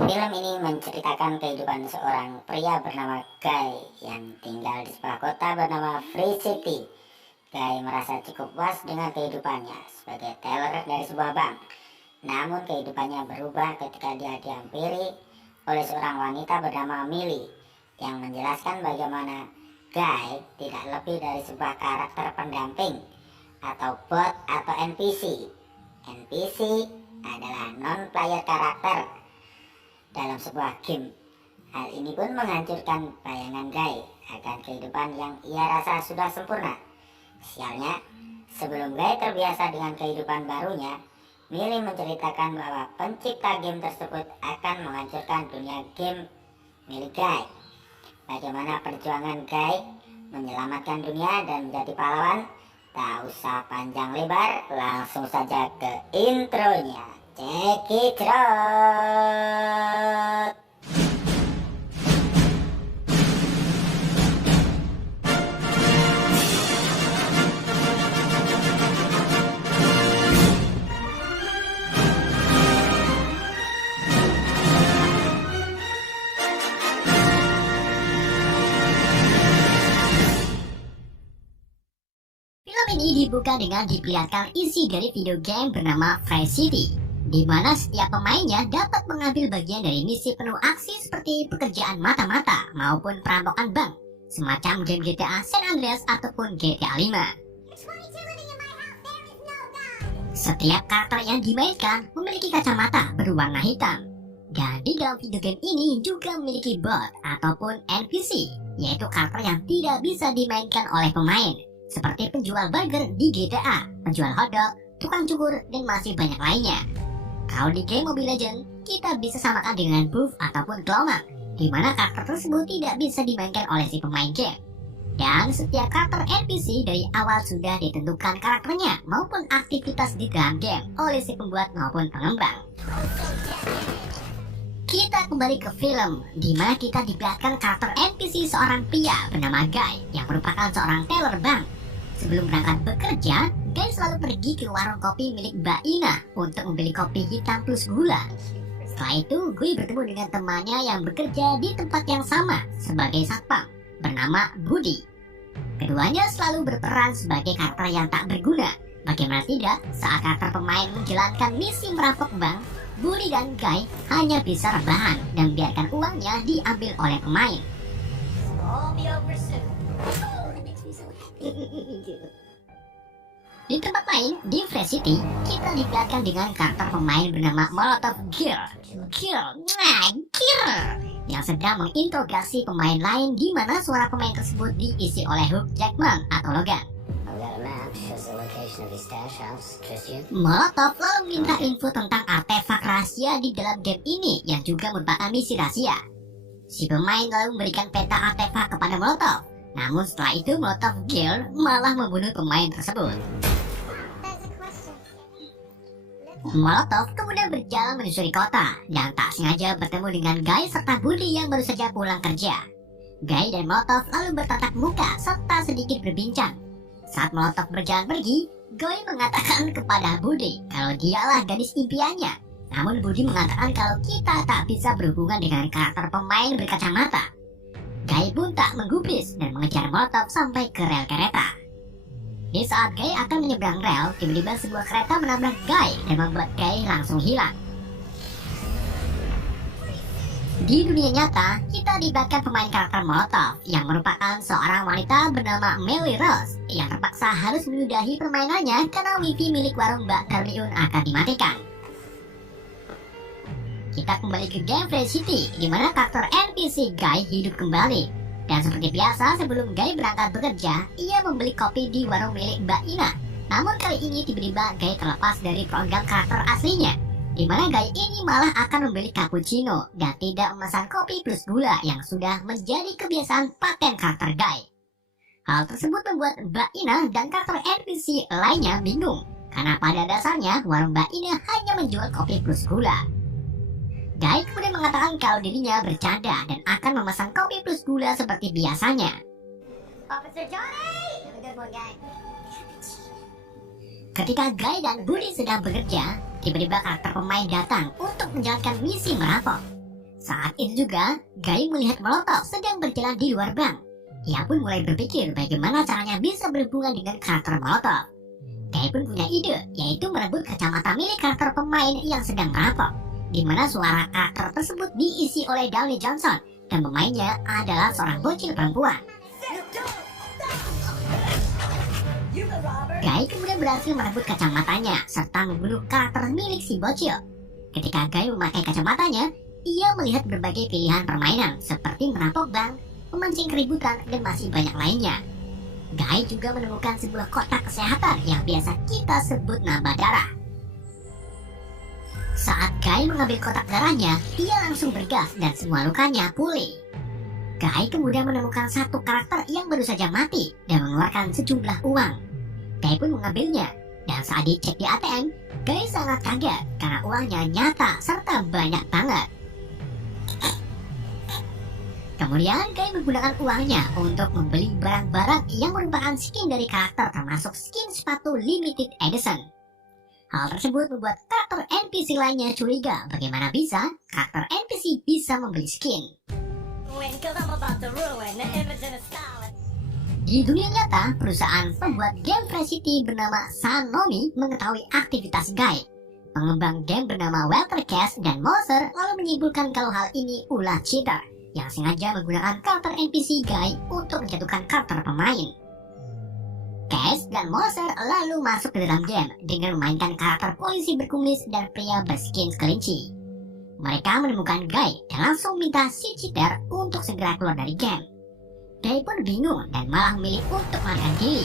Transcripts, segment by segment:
Film ini menceritakan kehidupan seorang pria bernama Guy yang tinggal di sebuah kota bernama Free City. Guy merasa cukup puas dengan kehidupannya sebagai teller dari sebuah bank. Namun kehidupannya berubah ketika dia dihampiri oleh seorang wanita bernama Millie yang menjelaskan bagaimana Guy tidak lebih dari sebuah karakter pendamping atau bot atau NPC. NPC adalah non-player karakter dalam sebuah game. Hal ini pun menghancurkan bayangan Guy akan kehidupan yang ia rasa sudah sempurna. Sialnya, sebelum Guy terbiasa dengan kehidupan barunya, Millie menceritakan bahwa pencipta game tersebut akan menghancurkan dunia game milik Guy. Bagaimana perjuangan Guy menyelamatkan dunia dan menjadi pahlawan? Tak usah panjang lebar, langsung saja ke intronya. Check it out. Film ini dibuka dengan diperlihatkan isi dari video game bernama Free City, di mana setiap pemainnya dapat mengambil bagian dari misi penuh aksi seperti pekerjaan mata-mata maupun perampokan bank, semacam game GTA San Andreas ataupun GTA 5. Setiap karakter yang dimainkan memiliki kacamata berwarna hitam. Dan di dalam video game ini juga memiliki bot ataupun NPC, yaitu karakter yang tidak bisa dimainkan oleh pemain, seperti penjual burger di GTA, penjual hotdog, tukang cukur, dan masih banyak lainnya. Kalau di game Mobile Legends, kita bisa samakan dengan buff ataupun kelowak, di mana karakter tersebut tidak bisa dimainkan oleh si pemain game. Dan setiap karakter NPC dari awal sudah ditentukan karakternya maupun aktivitas di dalam game oleh si pembuat maupun pengembang. Kita kembali ke film, di mana kita diperlihatkan karakter NPC seorang pria bernama Guy yang merupakan seorang teller bank. Sebelum berangkat bekerja, Guy selalu pergi ke warung kopi milik Mbak Ina untuk membeli kopi hitam plus gula. Setelah itu, Guy bertemu dengan temannya yang bekerja di tempat yang sama sebagai satpam, bernama Budi. Keduanya selalu berperan sebagai karakter yang tak berguna. Bagaimana tidak, saat karakter pemain menjalankan misi merampok bank, Budi dan Guy hanya bisa rebahan dan biarkan uangnya diambil oleh pemain. Di tempat lain, di Free City, kita diperlihatkan dengan karakter pemain bernama Molotov Girl yang sedang menginterogasi pemain lain, di mana suara pemain tersebut diisi oleh Hugh Jackman atau Logan. Molotov lalu minta info tentang artefak rahasia di dalam game ini yang juga merupakan misi rahasia. Si pemain lalu memberikan peta artefak kepada Molotov. Namun setelah itu Molotov Girl malah membunuh pemain tersebut. Molotov kemudian berjalan menyusuri kota dan tak sengaja bertemu dengan Guy serta Budi yang baru saja pulang kerja. Guy dan Molotov lalu bertatap muka serta sedikit berbincang. Saat Molotov berjalan pergi, Guy mengatakan kepada Budi kalau dialah gadis impiannya. Namun Budi mengatakan kalau kita tak bisa berhubungan dengan karakter pemain berkacamata. Guy pun tak menggubris dan mengejar Molotov sampai ke rel kereta. Di saat Guy akan menyeberang rel, tiba-tiba sebuah kereta menabrak Guy dan membuat Guy langsung hilang. Di dunia nyata, kita dilibatkan pemain karakter Molotov yang merupakan seorang wanita bernama Melly Rose yang terpaksa harus menyudahi permainannya karena wifi milik warung Mbak Darmiun akan dimatikan. Kita kembali ke game Free City, di mana karakter NPC Guy hidup kembali. Dan seperti biasa, sebelum Guy berangkat bekerja, ia membeli kopi di warung milik Mbak Ina. Namun kali ini tiba-tiba Guy terlepas dari program karakter aslinya, di mana Guy ini malah akan membeli cappuccino dan tidak memesan kopi plus gula yang sudah menjadi kebiasaan paten karakter Guy. Hal tersebut membuat Mbak Ina dan karakter NPC lainnya bingung, karena pada dasarnya warung Mbak Ina hanya menjual kopi plus gula. Guy kemudian mengatakan kalau dirinya bercanda dan akan memesan kopi plus gula seperti biasanya. Officer Johnny! Ketika Guy dan Budi sedang bekerja, tiba-tiba karakter pemain datang untuk menjalankan misi merampok. Saat itu juga, Guy melihat Molotov sedang berjalan di luar bank. Ia pun mulai berpikir bagaimana caranya bisa berhubungan dengan karakter Molotov. Guy pun punya ide, yaitu merebut kacamata milik karakter pemain yang sedang merampok, di mana suara karakter tersebut diisi oleh Downey Johnson, dan pemainnya adalah seorang bocil perempuan. Guy kemudian berhasil merebut kacamatanya, serta membunuh karakter milik si bocil. Ketika Guy memakai kacamatanya, ia melihat berbagai pilihan permainan, seperti merampok bank, memancing keributan, dan masih banyak lainnya. Guy juga menemukan sebuah kotak kesehatan yang biasa kita sebut nambah darah. Saat Guy mengambil kotak darahnya, ia langsung bergas dan semua lukanya pulih. Guy kemudian menemukan satu karakter yang baru saja mati dan mengeluarkan sejumlah uang. Guy pun mengambilnya, dan saat dicek di ATM, Guy sangat kaget karena uangnya nyata serta banyak banget. Kemudian Guy menggunakan uangnya untuk membeli barang-barang yang merupakan skin dari karakter, termasuk skin sepatu limited edition. Hal tersebut membuat karakter NPC lainnya curiga bagaimana bisa karakter NPC bisa membeli skin. Di dunia nyata, perusahaan pembuat game Free City bernama Sanomi mengetahui aktivitas Guy. Pengembang game bernama Walter Cass dan Moser lalu menyimpulkan kalau hal ini ulah cheater yang sengaja menggunakan karakter NPC Guy untuk menjatuhkan karakter pemain. Cass dan Moser lalu masuk ke dalam game dengan memainkan karakter polisi berkumis dan pria berskin kelinci. Mereka menemukan Guy dan langsung minta si cheater untuk segera keluar dari game. Guy pun bingung dan malah memilih untuk melarikan diri.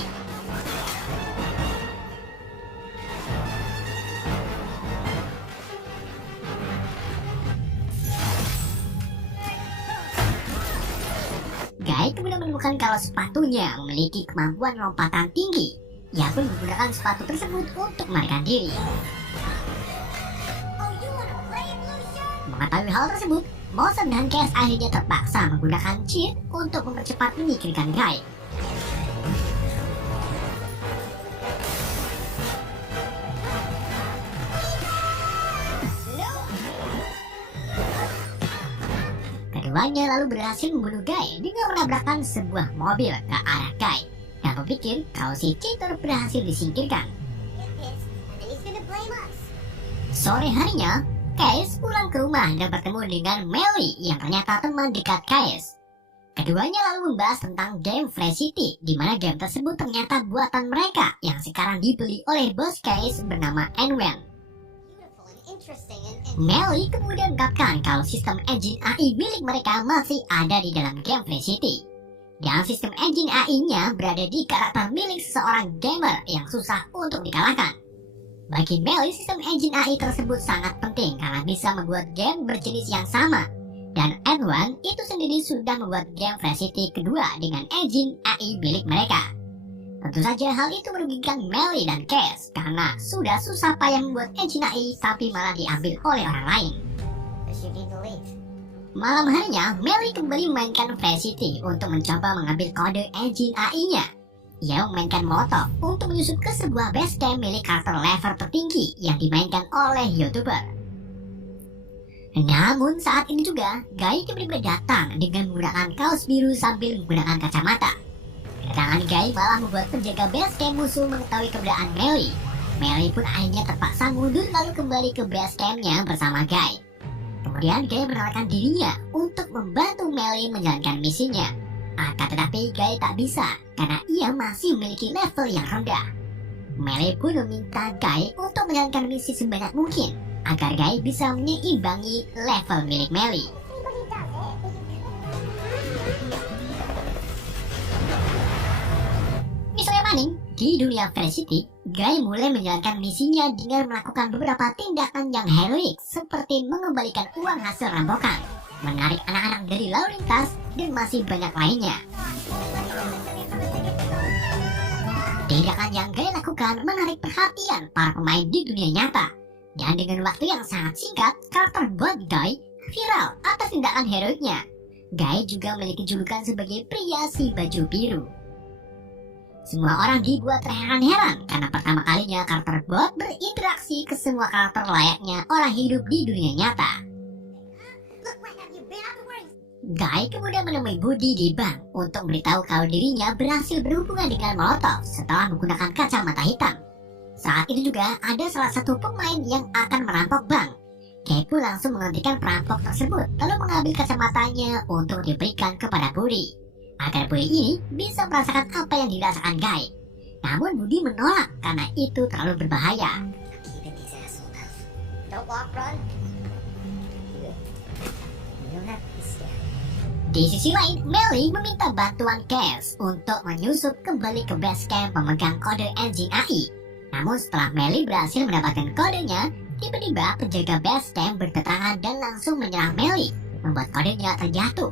Guy kemudian menemukan kalau sepatunya memiliki kemampuan lompatan tinggi. Ia pun menggunakan sepatu tersebut untuk melarikan diri. Mengetahui hal tersebut, Moser dan Cass akhirnya terpaksa menggunakan cheat untuk mempercepat menyingkirkan Guy. Keduanya lalu berhasil membunuh Guy dengan menabrakkan sebuah mobil ke arah Guy dan berpikir kalau si cheater berhasil disingkirkan. Sore harinya, Cass pulang ke rumah dan bertemu dengan Melly yang ternyata teman dekat Cass. Keduanya lalu membahas tentang game Free City, di mana game tersebut ternyata buatan mereka yang sekarang dibeli oleh bos Cass bernama Enwen. Melly kemudian mengungkapkan kalau sistem engine AI milik mereka masih ada di dalam game Free City. Dan sistem engine AI-nya berada di karakter milik seseorang gamer yang susah untuk dikalahkan. Bagi Melly, sistem engine AI tersebut sangat penting karena bisa membuat game berjenis yang sama. Dan N1 itu sendiri sudah membuat game Free City kedua dengan engine AI milik mereka. Tentu saja hal itu merugikan Melly dan Cass karena sudah susah payah membuat engine AI tapi malah diambil oleh orang lain. Malam harinya, Melly kembali memainkan Free City untuk mencoba mengambil kode engine AI-nya. Ia memainkan Molotov untuk menyusup ke sebuah base camp milik karakter level tertinggi yang dimainkan oleh YouTuber. Namun saat ini juga, Guy tiba-tiba datang dengan menggunakan kaos biru sambil menggunakan kacamata. Kedatangan Guy malah membuat penjaga base camp musuh mengetahui keberadaan Melly. Melly pun akhirnya terpaksa mundur lalu kembali ke base campnya bersama Guy. Kemudian Guy menawarkan dirinya untuk membantu Melly menjalankan misinya. Akan tetapi Guy tak bisa karena ia masih memiliki level yang rendah. Melly pun meminta Guy untuk menjalankan misi sebanyak mungkin agar Guy bisa menyeimbangi level milik Melly. Misalnya maning, di dunia Free City, Guy mulai menjalankan misinya dengan melakukan beberapa tindakan yang heroik seperti mengembalikan uang hasil rampokan, menarik anak-anak dari lalu lintas, dan masih banyak lainnya. Tindakan yang Guy lakukan menarik perhatian para pemain di dunia nyata. Dan dengan waktu yang sangat singkat, karakter bot Guy viral atas tindakan heroiknya. Guy juga memiliki julukan sebagai pria si baju biru. Semua orang dibuat terheran-heran karena pertama kalinya karakter bot berinteraksi ke semua karakter layaknya orang hidup di dunia nyata. Guy kemudian menemui Woody di bank untuk memberitahu kalau dirinya berhasil berhubungan dengan Molotov setelah menggunakan kacamata hitam. Saat itu juga ada salah satu pemain yang akan merampok bank. Guy pun langsung menghentikan perampok tersebut lalu mengambil kacamatanya untuk diberikan kepada Woody agar Woody ini bisa merasakan apa yang dirasakan Guy. Namun Woody menolak karena itu terlalu berbahaya. Di sisi lain, Melly meminta bantuan Chaos untuk menyusup kembali ke base camp pemegang kode engine AI. Namun setelah Melly berhasil mendapatkan kodenya, tiba-tiba penjaga base camp berdatangan dan langsung menyerang Melly, membuat kodenya terjatuh.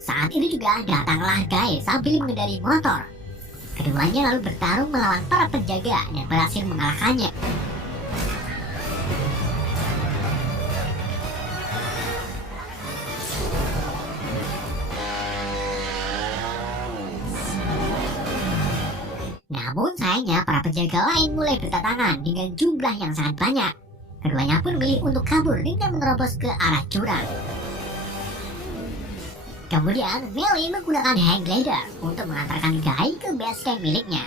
Saat itu juga datanglah Guy sambil mengendari motor. Keduanya lalu bertarung melawan para penjaga dan berhasil mengalahkannya. Namun sayangnya para penjaga lain mulai berdatangan dengan jumlah yang sangat banyak. Keduanya pun memilih untuk kabur dengan menerobos ke arah jurang. Kemudian Melly menggunakan hang glider untuk mengantarkan Guy ke base camp miliknya.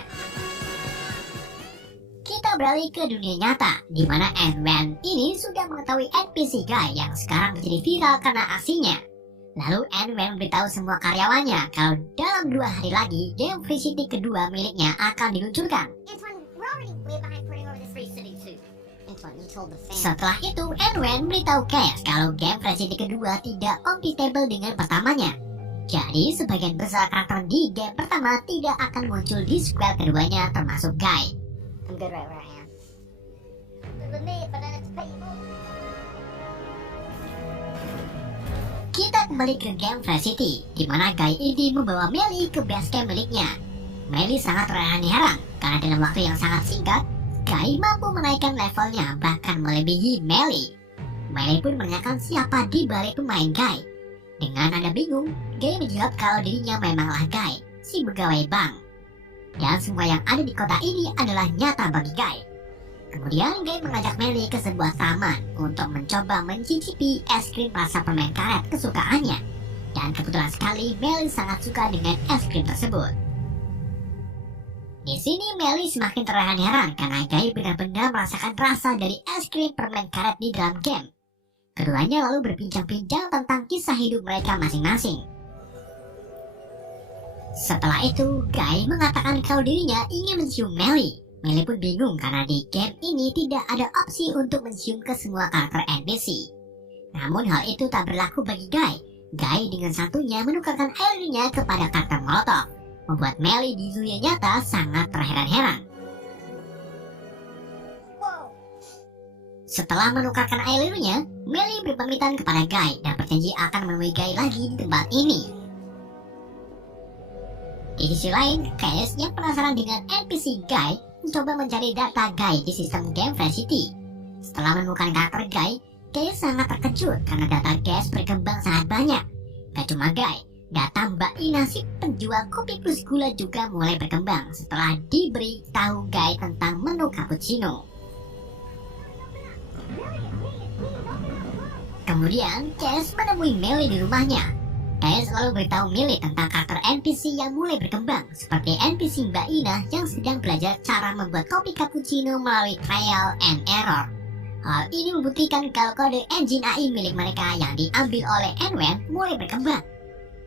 Kita beralih ke dunia nyata, di mana Ant-Man ini sudah mengetahui NPC Guy yang sekarang menjadi viral karena aksinya. Lalu Ant-Man memberitahu semua karyawannya kalau dalam 2 hari lagi game Free City kedua miliknya akan diluncurkan. Setelah itu Ant-Man memberitahu Chaos kalau game Free City kedua tidak compatible dengan pertamanya. Jadi sebagian besar karakter di game pertama tidak akan muncul di sequel keduanya termasuk Guy. Kita kembali ke game Free City, di mana Guy ini membawa Melly ke base camp miliknya. Melly sangat terheran-heran karena dalam waktu yang sangat singkat, Guy mampu menaikkan levelnya bahkan melebihi Melly. Melly pun menanyakan siapa di balik pemain Guy. Dengan nada bingung, Guy menjawab kalau dirinya memanglah Guy, si pegawai bank. Dan semua yang ada di kota ini adalah nyata bagi Guy. Kemudian Guy mengajak Melly ke sebuah taman untuk mencoba mencicipi es krim rasa permen karet kesukaannya. Dan kebetulan sekali Melly sangat suka dengan es krim tersebut. Di sini Melly semakin terheran-heran karena Guy benar-benar merasakan rasa dari es krim permen karet di dalam game. Keduanya lalu berbincang-bincang tentang kisah hidup mereka masing-masing. Setelah itu, Guy mengatakan kalau dirinya ingin mencium Melly. Melly pun bingung karena di game ini tidak ada opsi untuk mencium ke semua karakter NPC. Namun hal itu tak berlaku bagi Guy. Guy dengan santunya menukarkan air liurnya kepada karakter Molotov, membuat Melly di dunia nyata sangat terheran-heran. Setelah menukarkan air liurnya, Melly berpamitan kepada Guy dan berjanji akan menemui Guy lagi di tempat ini. Di sisi lain, Chaos yang penasaran dengan NPC Guy mencoba mencari data Guy di sistem game Free City. Setelah menemukan karakter Guy, Chaos sangat terkejut karena data Guy berkembang sangat banyak. Gak cuma Guy, data Mbak Ina si penjual kopi plus gula juga mulai berkembang setelah diberi tahu Guy tentang menu cappuccino. Kemudian, Chaos menemui Melly di rumahnya. Chaos selalu beritahu Melly tentang karakter NPC yang mulai berkembang, seperti NPC Mbak Ina yang sedang belajar cara membuat kopi cappuccino melalui trial and error. Hal ini membuktikan kalau kode engine AI milik mereka yang diambil oleh Ant-Man mulai berkembang.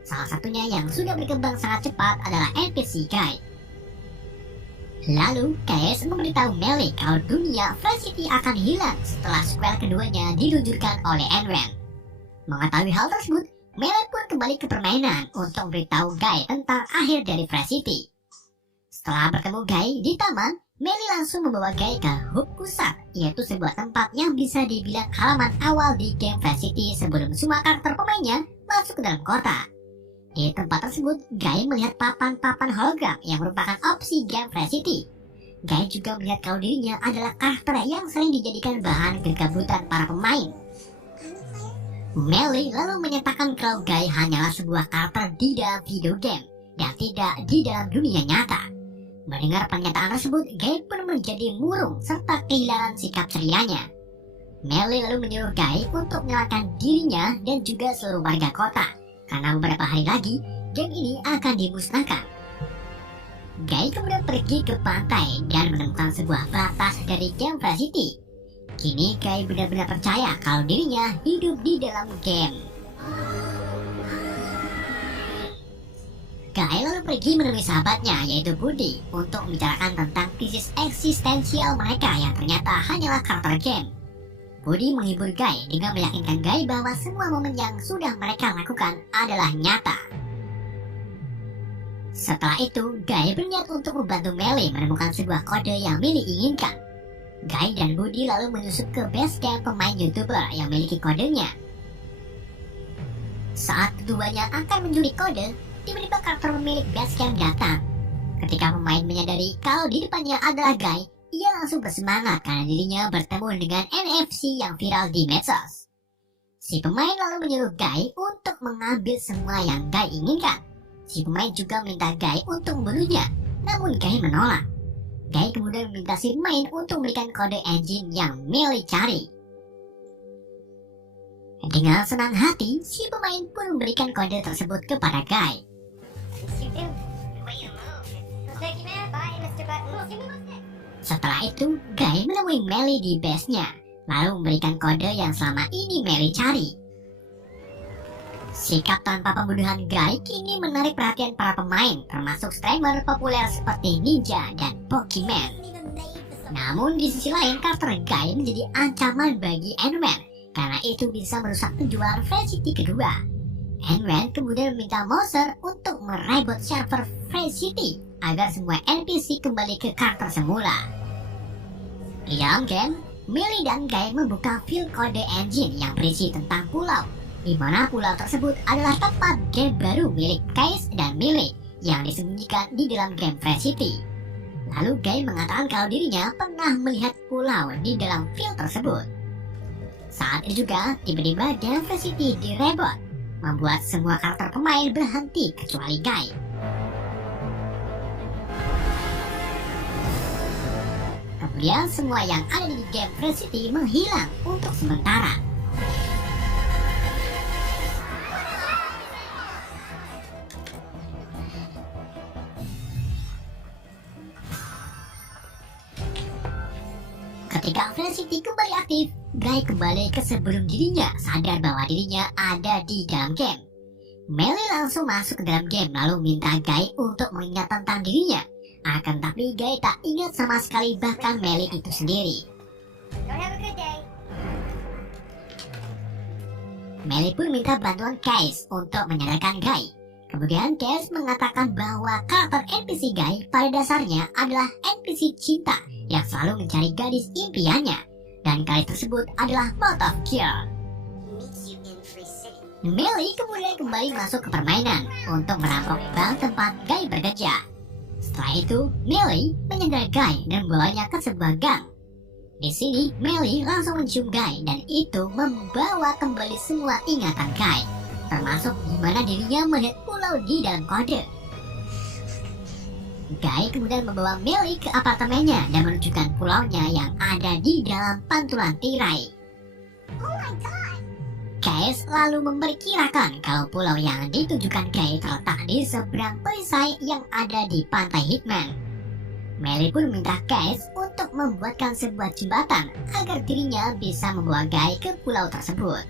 Salah satunya yang sudah berkembang sangat cepat adalah NPC Guy. Lalu, Chaos memberitahu Melly kalau dunia Free City akan hilang setelah sequel keduanya diluncurkan oleh Ant-Man. Mengetahui hal tersebut, Melly pun kembali ke permainan untuk memberitahu Guy tentang akhir dari Free City. Setelah bertemu Guy di taman, Melly langsung membawa Guy ke hub pusat, yaitu sebuah tempat yang bisa dibilang halaman awal di game Free City sebelum semua karakter pemainnya masuk ke dalam kota. Di tempat tersebut, Guy melihat papan-papan hologram yang merupakan opsi game Free City. Guy juga melihat kalau dirinya adalah karakter yang sering dijadikan bahan kegabutan para pemain. Melly lalu menyatakan kalau Guy hanyalah sebuah karakter di dalam video game dan tidak di dalam dunia nyata. Mendengar pernyataan tersebut, Guy pun menjadi murung serta kehilangan sikap cerianya. Melly lalu menyuruh Guy untuk menyelamatkan dirinya dan juga seluruh warga kota, karena beberapa hari lagi game ini akan dimusnahkan. Guy kemudian pergi ke pantai dan menemukan sebuah batas dari Game Fresh City. Kini Guy benar-benar percaya kalau dirinya hidup di dalam game. Guy lalu pergi menemui sahabatnya yaitu Buddy untuk membicarakan tentang krisis eksistensial mereka yang ternyata hanyalah karakter game. Buddy menghibur Guy dengan meyakinkan Guy bahwa semua momen yang sudah mereka lakukan adalah nyata. Setelah itu, Guy berniat untuk membantu Melly menemukan sebuah kode yang Melly inginkan. Guy dan Buddy lalu menyusup ke base camp pemain YouTuber yang memiliki kodenya. Saat keduanya akan mencuri kode, tiba-tiba karakter pemilik basecamp datang. Ketika pemain menyadari kalau di depannya adalah Guy, ia langsung bersemangat karena dirinya bertemu dengan NFC yang viral di medsos. Si pemain lalu menyuruh Guy untuk mengambil semua yang Guy inginkan. Si pemain juga meminta Guy untuk membunuhnya, namun Guy menolak. Guy kemudian meminta si pemain untuk memberikan kode engine yang Melly cari. Dengan senang hati, si pemain pun memberikan kode tersebut kepada Guy. Setelah itu, Guy menemui Melly di base-nya, lalu memberikan kode yang selama ini Melly cari. Sikap tanpa pembunuhan Guy kini menarik perhatian para pemain, termasuk streamer populer seperti Ninja dan Pokimane. Namun di sisi lain, karakter Guy menjadi ancaman bagi N-Man, karena itu bisa merusak penjualan Fresh City kedua. N-Man kemudian meminta Mouser untuk mereboot server Fresh City agar semua NPC kembali ke karakter semula. Di dalam game, Melly dan Guy membuka file kode engine yang berisi tentang pulau, di mana pulau tersebut adalah tempat game baru milik Guys dan Melly yang disembunyikan di dalam game Fresh City. Lalu Guy mengatakan kalau dirinya pernah melihat pulau di dalam file tersebut. Saat itu juga, tiba-tiba game Fresh City direboot, membuat semua karakter pemain berhenti kecuali Guy. Kemudian semua yang ada di game Fresh City menghilang untuk sementara. Ketika Fresh City kembali aktif, Guy kembali ke sebelum dirinya, sadar bahwa dirinya ada di dalam game. Melly langsung masuk ke dalam game lalu minta Guy untuk mengingat tentang dirinya. Akan tapi Guy tak ingat sama sekali bahkan Melly itu sendiri. Melly pun minta bantuan Guys untuk menyadarkan Guy. Kemudian Guys mengatakan bahwa karakter NPC Guy pada dasarnya adalah NPC cinta yang selalu mencari gadis impiannya, dan kali tersebut adalah Molotov Kill. Melly kemudian kembali masuk ke permainan untuk merampok bank tempat Guy bekerja. Setelah itu, Melly menyandera Guy dan membawanya ke sebuah gang. Di sini, Melly langsung mencium Guy dan itu membawa kembali semua ingatan Guy, termasuk di mana dirinya melihat pulau di dalam kode. Guy kemudian membawa Melly ke apartemennya dan menunjukkan pulaunya yang ada di dalam pantulan tirai. Guys lalu memperkirakan kalau pulau yang ditunjukkan Guy terletak di seberang perisai yang ada di pantai Hitman. Melly pun meminta Guys untuk membuatkan sebuah jembatan agar dirinya bisa membawa Guy ke pulau tersebut.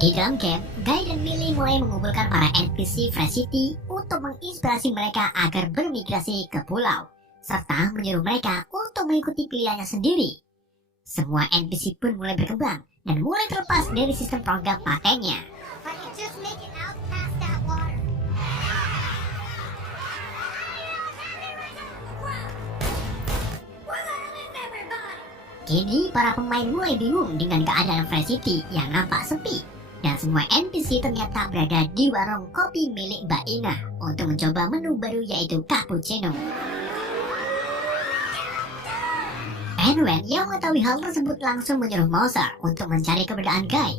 Di dalam game, Guy dan Melly mulai mengumpulkan para NPC Fresh City untuk menginspirasi mereka agar bermigrasi ke pulau, serta menyuruh mereka untuk mengikuti pilihannya sendiri. Semua NPC pun mulai berkembang dan mulai terlepas dari sistem program patennya. Kini para pemain mulai bingung dengan keadaan Fresh City yang nampak sepi. Dan semua NPC ternyata berada di warung kopi milik Mbak Ina untuk mencoba menu baru yaitu cappuccino. N-Man yang mengetahui hal tersebut langsung menyuruh Mouser untuk mencari keberadaan Guy.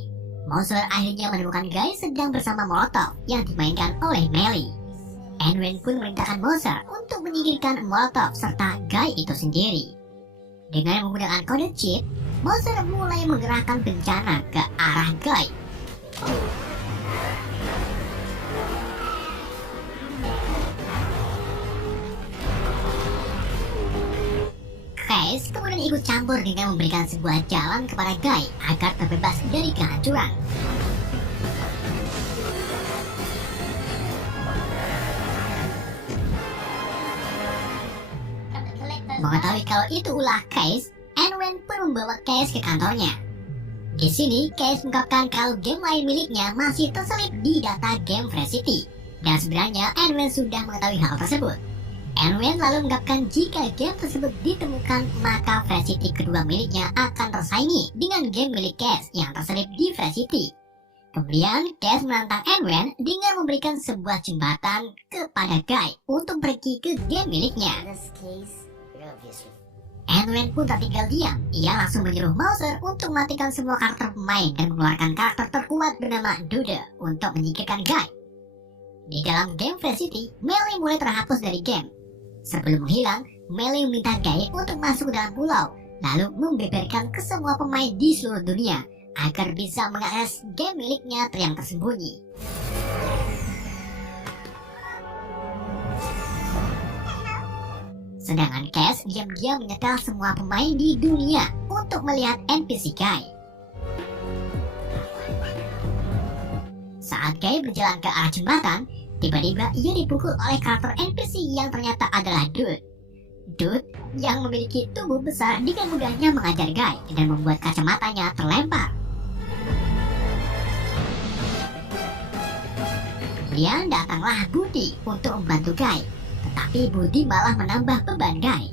Mouser akhirnya menemukan Guy sedang bersama Molotov yang dimainkan oleh Melly. N-Man pun memerintahkan Mouser untuk menyingkirkan Molotov serta Guy itu sendiri. Dengan menggunakan kode chip, monster mulai menggerakkan bencana ke arah Guy. Case kemudian ikut campur dengan memberikan sebuah jalan kepada Guy agar terbebas dari kehancuran. Mengetahui kalau itu ulah Case, Anwen pun membawa Case ke kantornya. Di sini, Case mengungkapkan kalau game lain miliknya masih terselip di data game Fresh City. Dan sebenarnya Anwen sudah mengetahui hal tersebut. Anwen lalu mengungkapkan jika game tersebut ditemukan, maka Fresh City kedua miliknya akan tersaingi dengan game milik Case yang terselip di Fresh City. Kemudian, Case menantang Anwen dengan memberikan sebuah jembatan kepada Guy untuk pergi ke game miliknya. Anwen pun tak tinggal diam. Ia langsung menyuruh Mouser untuk mematikan semua karakter pemain dan mengeluarkan karakter terkuat bernama Dude untuk menyingkirkan Guy. Di dalam game Fresh City, Melee mulai terhapus dari game. Sebelum menghilang, Melee meminta Guy untuk masuk ke dalam pulau, lalu membeberkan ke semua pemain di seluruh dunia agar bisa mengakses game miliknya yang tersembunyi. Sedangkan Case diam-diam menyetel semua pemain di dunia untuk melihat NPC Guy. Saat Guy berjalan ke arah jembatan, tiba-tiba ia dipukul oleh karakter NPC yang ternyata adalah Dude. Dude yang memiliki tubuh besar dengan mudahnya mengajar Guy dan membuat kacamatanya terlempar. Kemudian datanglah Budi untuk membantu Guy, tetapi Budi malah menambah beban Guy.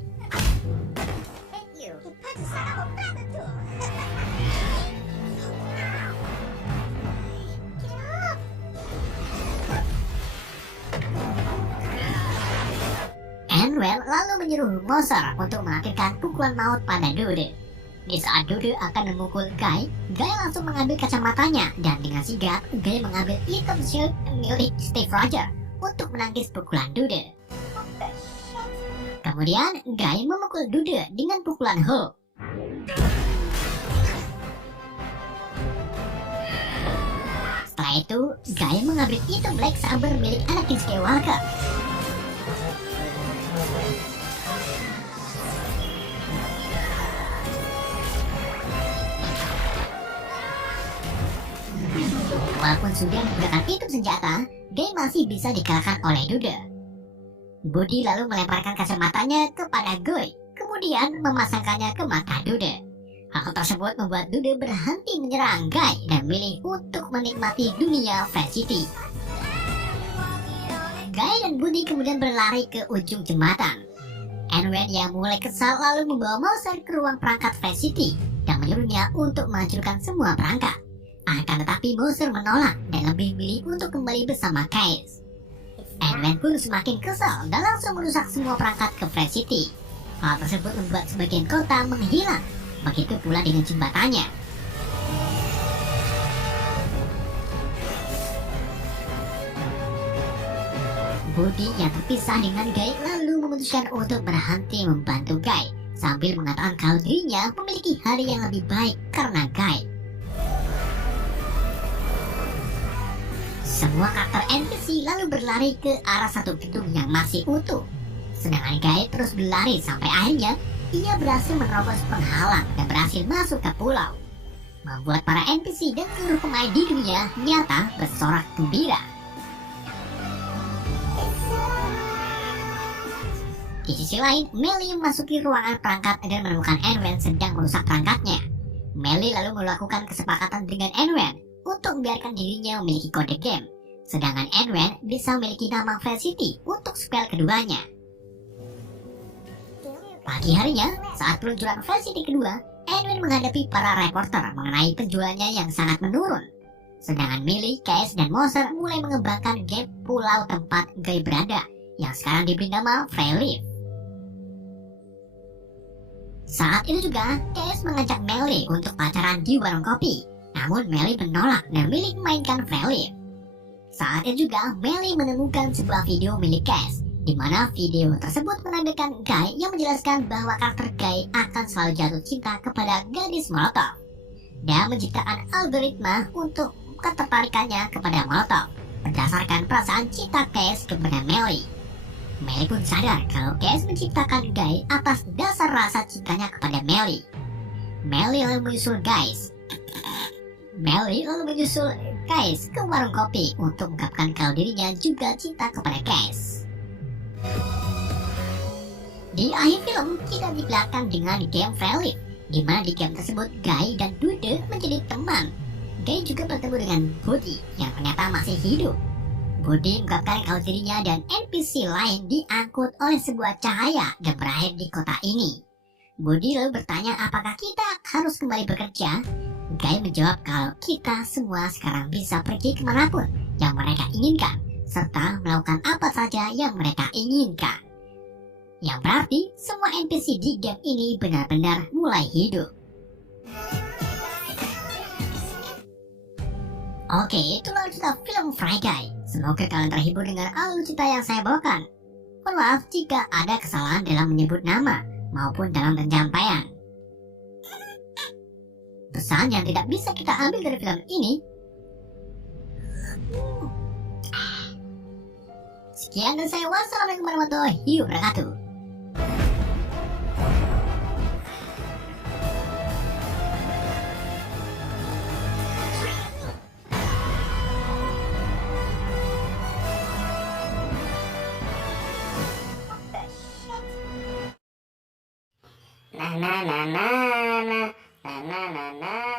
Anwen lalu menyuruh Mouser untuk melakukan pukulan maut pada Dude. Di saat Dude akan memukul Guy, Guy langsung mengambil kacamatanya dan dengan sigap Guy mengambil item shield milik Steve Rogers untuk menangkis pukulan Dude. Kemudian Guy memukul Dude dengan pukulan Hulk. Setelah itu, Guy mengambil item Black Saber milik Anakin Skywalker. Walaupun sudah menggunakan item senjata, Guy masih bisa dikalahkan oleh Dude. Budi lalu melemparkan kacamatanya kepada Guy, kemudian memasangkannya ke mata Dude. Hal tersebut membuat Dude berhenti menyerang Guy dan memilih untuk menikmati dunia Fresh City. Guy dan Budi kemudian berlari ke ujung jembatan. Anwen yang mulai kesal lalu membawa Mouser ke ruang perangkat Fresh City dan menyuruhnya untuk menghancurkan semua perangkat. Akan tetapi Mouser menolak dan lebih memilih untuk kembali bersama Case. Anwen pun semakin kesal dan langsung merusak semua perangkat ke Fresh City. Hal tersebut membuat sebagian kota menghilang, begitu pula dengan jembatannya. Budi yang terpisah dengan Guy lalu memutuskan untuk berhenti membantu Guy, sambil mengatakan kalau dirinya memiliki hari yang lebih baik karena Guy. Semua karakter NPC lalu berlari ke arah satu gedung yang masih utuh. Sedangkan Guy terus berlari sampai akhirnya ia berhasil menerobos penghalang dan berhasil masuk ke pulau, membuat para NPC dan seluruh pemain di dunia nyata bersorak gembira. Di sisi lain, Melee memasuki ruangan perangkat dan menemukan Anwen sedang merusak perangkatnya. Melee lalu melakukan kesepakatan dengan Anwen untuk membiarkan dirinya memiliki kode game, sedangkan Anwen bisa memiliki nama Fresh City untuk spell keduanya. Pagi harinya, saat peluncuran Fresh City kedua, Anwen menghadapi para reporter mengenai penjualannya yang sangat menurun. Sedangkan Melee, Case, dan Mouser mulai mengembangkan game pulau tempat Guy berada, yang sekarang diberi nama Freelief. Saat itu juga, Case mengajak Melee untuk pacaran di warung kopi. Namun Melee menolak dan memilih memainkan Freelief. Saat itu juga Melee menemukan sebuah video milik Case, di mana video tersebut menampilkan Guy yang menjelaskan bahwa karakter Guy akan selalu jatuh cinta kepada gadis Molotov dan menciptakan algoritma untuk ketertarikannya kepada Molotov berdasarkan perasaan cinta Case kepada Melly. Melly pun sadar kalau Case menciptakan Guy atas dasar rasa cintanya kepada Melly. Melly lalu menyusul Case ke warung kopi untuk mengungkapkan kalau dirinya juga cinta kepada Case. Di akhir film, kita diperlihatkan dengan game Relief, di mana di game tersebut Guy dan Dude menjadi teman. Guy juga bertemu dengan Buddy yang ternyata masih hidup. Buddy mengungkapkan kalau dirinya dan NPC lain diangkut oleh sebuah cahaya dan berakhir di kota ini. Buddy lalu bertanya apakah kita harus kembali bekerja. Guy menjawab kalau kita semua sekarang bisa pergi kemanapun yang mereka inginkan, serta melakukan apa saja yang mereka inginkan. Yang berarti semua NPC di game ini benar-benar mulai hidup. Oke, itulah cerita film Free Guy. Semoga kalian terhibur dengan alur cerita yang saya bawakan. Mohon maaf jika ada kesalahan dalam menyebut nama maupun dalam penyampaian. Pesan yang tidak bisa kita ambil dari film ini. Sekian dan saya wassalamualaikum warahmatullahi wabarakatuh. Na na na na na na na na na.